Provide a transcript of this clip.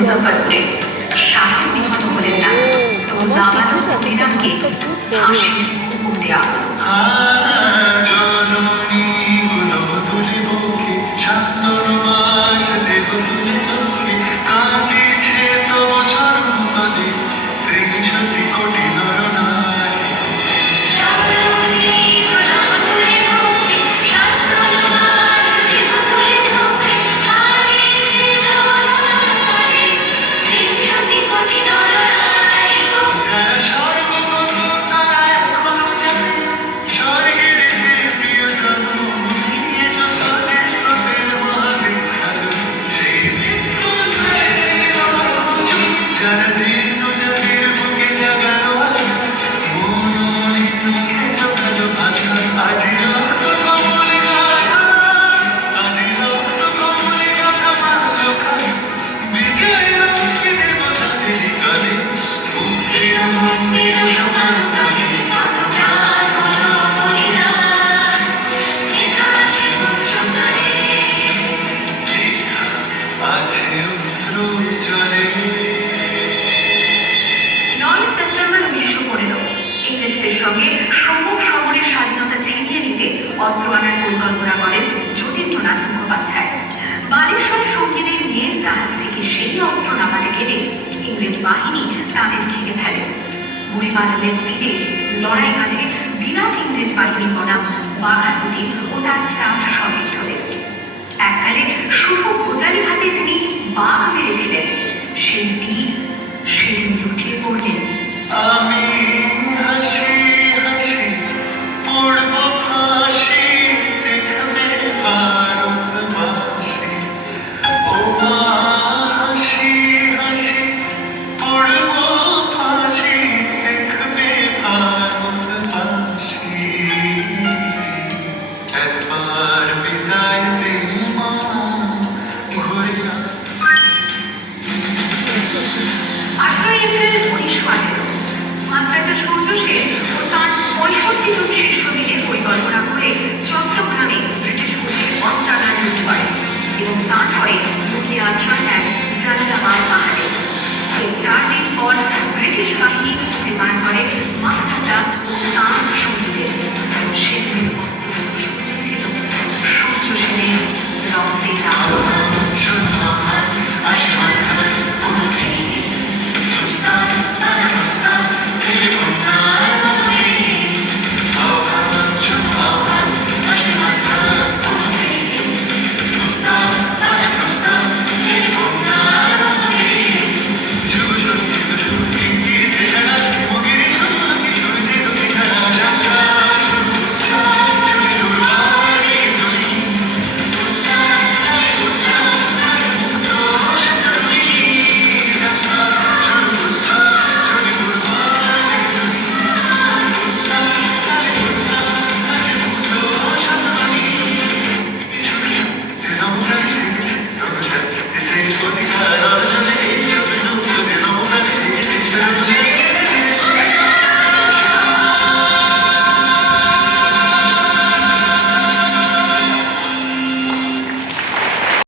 মুজফ্ফরপুরে শাহরুখ নিহত হলেন না, তো নাবালক হরিরামকে ফাঁসির হুকুম দেওয়া হল। সঙ্গে সম্মুখ শহরের স্বাধীনতা ছিনিয়ে নিতে অস্ত্র আনার পরিকল্পনা করেন যতীন্দ্রনাথ মুখোপাধ্যায়। বালেশ্বর সঙ্গীদের নিয়ে জাহাজ থেকে সেই অস্ত্র নামাতে গেলে ইংরেজ বাহিনী তাদের ঘিরে ফেলে। বুড়িপালনের তীরে লড়াই কাটে বিরাট ইংরেজ বাহিনী বনাম বাঘাযতীন ও তার 4 সতীর্থদের। এককালে শুধু ভোজালি হাতে যিনি বাঘ মেরেছিলেন, সেই তীর সেদিন লুটিয়ে পড়লেন। আমি হাসি হাসি পড়ব ফাঁসি, দেখবে ভারতবাসী। ও মা হাসি হাসি পড়ব ফাঁসি, দেখবে ভারতবাসী। একবার বিদায় দে মা, ঘুরে 18 এপ্রিল 1918 মাস্টারদা সূর্য সেন ও তাঁর 65 জন শিষ্য মিলে পরিকল্পনা করে চট্টগ্রামে ব্রিটিশ পুলিশের অস্ত্রাগার লুট করে এবং তারপরে লুকিয়ে আশ্রয় নেয়